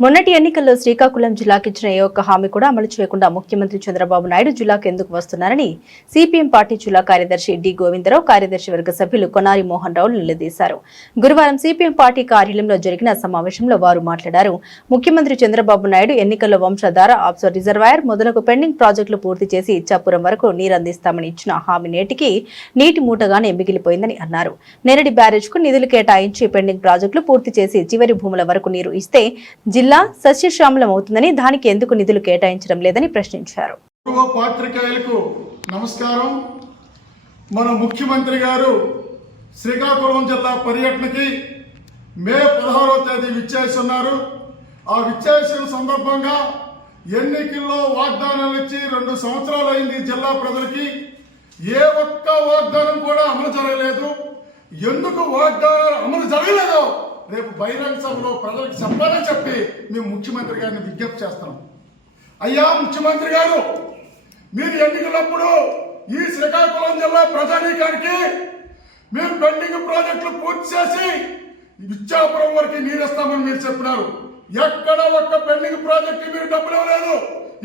మొన్నటి ఎన్నికల్లో శ్రీకాకుళం జిల్లాకి ఇచ్చిన ఏ ఒక్క హామీ కూడా అమలు చేయకుండా ముఖ్యమంత్రి చంద్రబాబు నాయుడు జిల్లాకు ఎందుకు వస్తున్నారని సిపిఎం పార్టీ జిల్లా కార్యదర్శి డి గోవిందరావు, కార్యదర్శి వర్గ సభ్యులు కొనారి మోహన్ రావు నిలదీశారు. గురువారం సిపిఎం పార్టీ కార్యాలయంలో జరిగిన సమావేశంలో వారు మాట్లాడారు. ముఖ్యమంత్రి చంద్రబాబు నాయుడు ఎన్నికల్లో వంశధార, ఆబ్సర్ రిజర్వాయర్ మొదలగు పెండింగ్ ప్రాజెక్టులు పూర్తి చేసి ఇచ్చాపురం వరకు నీరందిస్తామని ఇచ్చిన హామీ నేటికి నీటి మూటగానే మిగిలిపోయిందని అన్నారు. నేరడి బ్యారేజ్ కు నిధులు కేటాయించి పెండింగ్ ప్రాజెక్టులు పూర్తి చేసి చివరి భూముల వరకు నీరు ఇస్తే జిల్లా సస్యశ్యామలం అవుతుందని, దానికి ఎందుకు నిధులు కేటాయించడం లేదని ప్రశ్నించారు. పాత్రికేయులకు నమస్కారం. మన ముఖ్యమంత్రి గారు శ్రీకాకుళం జిల్లా పర్యటనకి మే 16వ తేదీ విచ్చేస్తున్నారు. ఆ విచ్చేసిన సందర్భంగా ఎన్నికల్లో వాగ్దానాలు ఇచ్చి 2 సంవత్సరాలు అయింది. జిల్లా ప్రజలకి ఏ ఒక్క వాగ్దానం కూడా అమలు జరగలేదు. ఎందుకు వాగ్దానాలు అమలు జరగలేదో రేపు బహిరంగ సభలో ప్రజలకు చెప్పాలని చెప్పి మేము ముఖ్యమంత్రి గారిని విజ్ఞప్తి చేస్తున్నాం. అయ్యా ముఖ్యమంత్రి గారు, మీరు ఎన్నికలప్పుడు ఈ శ్రీకాకుళం జిల్లా ప్రజానీకానికి మేము పెండింగ్ ప్రాజెక్టులు పూర్తి చేసి ఇచ్చాపురం వరకు నీరిస్తామని మీరు చెప్పినారు. ఎక్కడ ఒక్క పెండింగ్ ప్రాజెక్టు మీరు డబ్బులు ఇవ్వలేదు.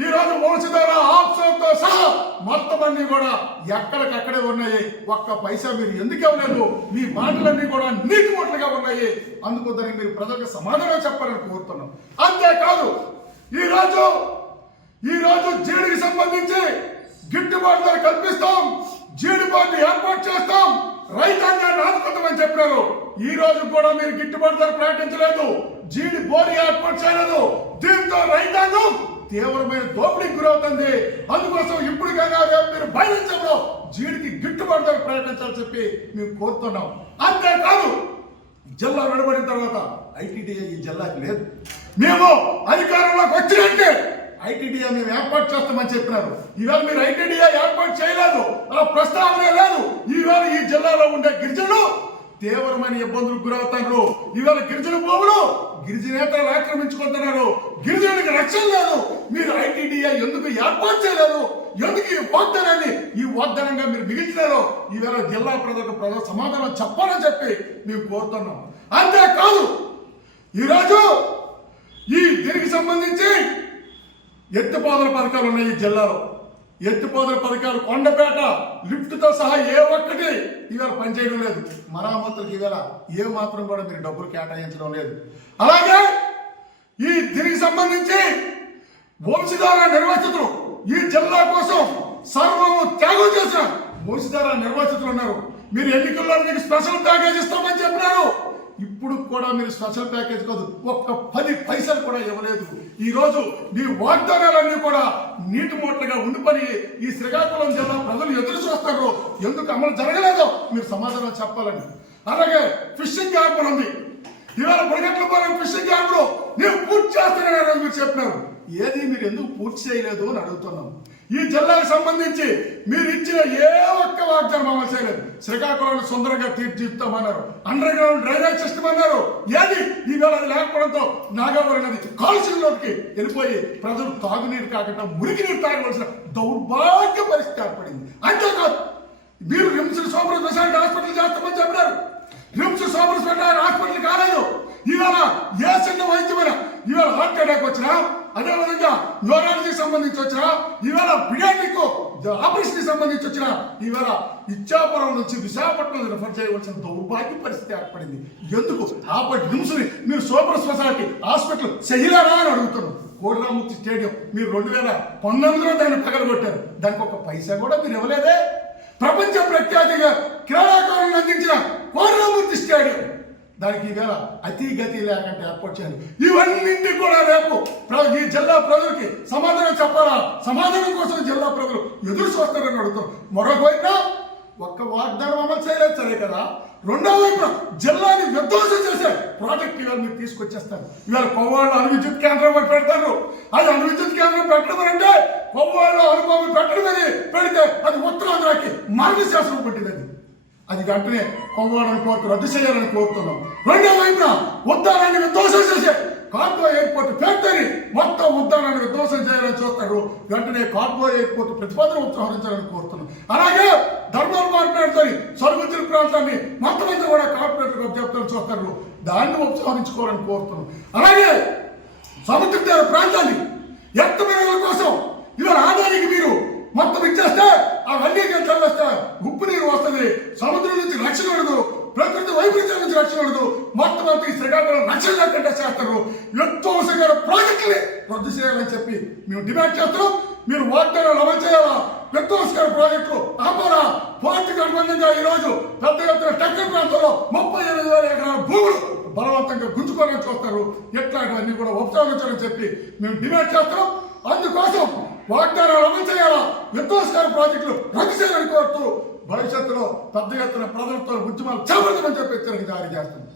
ఈ రోజు వంశధార, ఆప్షన్తో సహా మొత్తం అన్ని కూడా ఎక్కడికక్కడే ఉన్నాయి. ఒక్క పైసా మీరు ఎందుకు ఇవ్వలేదు? మీ మాటలన్నీ కూడా నీటి మూటలుగా ఉన్నాయి. అందుకు దానికి మీరు ప్రజలకు సమాధానం చెప్పాలని కోరుతున్నాం. అంతేకాదు ఈరోజు జీడికి సంబంధించి గిట్టుబాటు ధర కల్పిస్తాం, జీడిపాటు ఏర్పాటు చేస్తాం, రైతాంగాన్ని ఆదుకుంటామని చెప్పారు. ఈ రోజు కూడా మీరు గిట్టుబాటు ధర ప్రకటించలేదు, జీడి బోర్డు ఏర్పాటు చేయలేదు. దీంతో రైతాంగం తీవ్రమైన దోపిడీకి గురవుతుంది. అందుకోసం ఇప్పటికైనా మీరు బహిరంగంలో జీడికి గిట్టుబాటు ధర ప్రకటించాలని చెప్పి మేము కోరుతున్నాం. అంతేకాదు జిల్లా విడబడిన తర్వాత ఐటీడీఏ ఈ జిల్లాకి లేదు. మేము అధికారంలోకి వచ్చినట్టే ఐటీడీఏ మేము ఏర్పాటు చేస్తామని చెప్పినారు. ఈవేళ మీరు ఐటీడీఏ ఏర్పాటు చేయలేదు, ఆ ప్రస్తావనే లేదు. ఈవేళ ఈ జిల్లాలో ఉండే గిరిజనులు తీవ్రమైన ఇబ్బందులకు గురవుతారు. ఈవేళ గిరిజన భూములు గిరిజనేతలు ఆక్రమించుకుంటున్నారు. గిరిజనులకు రక్షణ లేదు. మీరు ఐటీడీఏ ఎందుకు ఏర్పాటు చేయలేదు? ఎందుకు ఈ వాగ్దానంగా మీరు మిగిల్చినారో ఈవేళ జిల్లా ప్రజలకు సమాధానం చెప్పాలని చెప్పి మేము కోరుతున్నాం. అంతేకాదు ఈరోజు దీనికి సంబంధించి ఎత్తిపోతల పథకాలు ఉన్నాయి ఈ జిల్లాలో. ఎత్తిపోతల పథకాలు కొండపేట లిఫ్ట్తో సహా ఏ ఒక్కటి ఇవాళ పనిచేయడం లేదు. మరామతులకు ఇవాళ ఏ మాత్రం కూడా మీరు డబ్బులు కేటాయించడం లేదు. అలాగే దీనికి సంబంధించి వంశధార నిర్వాసితులు ఈ జిల్లా కోసం సర్వము త్యాగం చేసిన వంశధార నిర్వాసితులు ఉన్నారు. మీరు ఎన్నికల్లో మీకు స్పెషల్ ప్యాకేజ్ ఇస్తామని చెప్పినారు. ఇప్పుడు కూడా మీరు స్పెషల్ ప్యాకేజ్ కాదు, ఒక్క 10 పైసలు కూడా ఇవ్వలేదు. ఈ రోజు మీ వాగ్దానాలన్నీ కూడా నీటి మూటలుగా ఉండిపోయి ఈ శ్రీకాకుళం జిల్లా ప్రజలు ఎదురు చూస్తారు. ఎందుకు అమలు జరగలేదో మీరు సమాధానం చెప్పాలని. అలాగే ఫిషింగ్ హార్బర్ ఉంది. ఇవాళ బుడగట్లపాలెం ఫిషింగ్ హార్బర్ నేను పూర్తి చేస్తానని మీరు చెప్పినారు. ఏది మీరు ఎందుకు పూర్తి చేయలేదు అని అడుగుతున్నాం. ఈ జిల్లాకు సంబంధించి మీరు ఇచ్చిన ఏ ఒక్క వాగ్దానం అమలు చేయలేదు. శ్రీకాకుళాన్ని సుందరంగా తీర్చిదిద్దామన్నారు, అండర్ గ్రౌండ్ డ్రైనేజ్ సిస్టమ్ అన్నారు. ఏది ఈవేళ అది లేకపోవడంతో నాగావరి నది కాలుష్యంలోకి వెళ్ళిపోయి ప్రజలు తాగునీరు కాకుండా మురికి నీరు తాగవలసిన దౌర్భాగ్య పరిస్థితి ఏర్పడింది. అంతేకాదు మీరు రిమ్స్ సూపర్ స్పెషాలిటీ హాస్పిటల్ చేస్తామని చెప్పినారు. రిమ్స్ సూపర్ స్పెషాలిటీ హాస్పిటల్ కాలేదు. ఇవాళ ఏ చిన్న వైద్యమైన ఇవాళ హార్ట్ అటాక్ వచ్చినా, అదేవిధంగా న్యూరాలజీకి సంబంధించి వచ్చినా, ఇవాళ పిడియాట్రిక్ ఆపరేషన్ సంబంధించి వచ్చినా ఇవాళ ఇచ్చాపురం నుంచి విశాఖపట్నం రిఫర్ చేయవలసిన దౌర్భాగ్య పరిస్థితి ఏర్పడింది. ఎందుకు ఆపటి రిమ్స్ ని మీరు సూపర్ స్పెషాలిటీ హాస్పిటల్ చేయలేరా అని అడుగుతున్నాం. కోడిరామూర్తి స్టేడియం మీరు 2019లో దాన్ని పగలగొట్టారు. దానికి ఒక పైసా కూడా మీరు ఇవ్వలేదే. ప్రపంచ ప్రఖ్యాతిగా క్రీడాకారులను అందించిన కోడిరామూర్తి స్టేడియం దానికి ఈవేళ అతి గతి లేకుండా ఏర్పాటు చేయాలి. ఇవన్నీ కూడా రేపు ఈ జిల్లా ప్రజలకి సమాధానం చెప్పాలా? సమాధానం కోసం జిల్లా ప్రజలు ఎదురు చూస్తారని అడుగుతాం. మరొక వైపున ఒక్క వాగ్దానం అమలు చేయలేదు సరే కదా, రెండో వైపున జిల్లాని విధ్వంసం చేసే ప్రాజెక్ట్ ఇవాళ మీరు తీసుకొచ్చేస్తారు. ఇవాళ కొవ్వాళ్ళు అణు విద్యుత్ కేంద్రం పెడతారు. అది అణు విద్యుత్ కేంద్రం పెట్టడం అంటే కొవ్వాళ్ళు అనుభవం పెట్టడం పెడితే అది ఉత్తరాంధ్రకి మరణ శాసనం పట్టింది. అది వెంటనే కొవ్వాలని రద్దు చేయాలని కోరుతున్నాం. రెండో వైపున ఉద్దానాన్ని విధ్వంసం చేసే కార్గో ఎయిర్పోర్ట్ ఫ్యాక్టరీ మొత్తం ఉద్దానాన్ని విధ్వంసం చేయాలని చూస్తారు. వెంటనే కార్గో ఎయిర్పోర్ట్ ప్రతిపాదన ఉపసంహరించాలని కోరుతున్నాం. అలాగే ధర్మాల మార్కెట్తో సరుకుల ప్రాంతాన్ని మొత్తం అంతా కూడా కార్పొరేటర్ చెప్తారని చూస్తారు. దాన్ని ఉపసంహరించుకోవాలని కోరుతున్నాం. అలాగే సముద్ర తీర ప్రాంతాన్ని ఎత్తమైన కోసం ఇవాళ ఆదాయానికి మీరు మొత్తం ఇచ్చేస్తే అవన్నీ చల్లేస్తే ఉప్పు నీరు వస్తుంది, సముద్రం నుంచి రక్షణ ఉండదు, ప్రకృతి వైపరీత్యం నుంచి రక్షణ ఉండదు, మొత్తం అంతా ఈ శ్రీకాకుళం రక్షణ లేకుండా చేస్తారు. విధ్వంసకర ప్రాజెక్టుని రద్దు చేయాలని చెప్పి మేము డిమాండ్ చేస్తాం. మీరు వాగ్దానాలు అమలు చేయాలా? విధ్వంసకర ప్రాజెక్టులు ఆపాలా? పోర్టుకు అనుబంధంగా ఈ రోజు పెద్ద ఎత్తున టక్కర్ ప్రాంతంలో 38,000 ఎకరాల భూములు బలవంతంగా గుంజుకోవాలని చూస్తారు. ఇట్లాంటివన్నీ కూడా ఉపసంహరించాలని చెప్పి మేము డిమాండ్ చేస్తాం. అందుకోసం వాగ్దానాలు అమలు చేయాలా? విధ్వంసకర ప్రాజెక్టులు రద్దు చేయాలని కోరుతూ భవిష్యత్తులో పెద్ద ఎత్తున ప్రజలతో ఉద్యమాలు చేపడతామని చెప్పి హెచ్చరిక జారీ చేస్తుంది.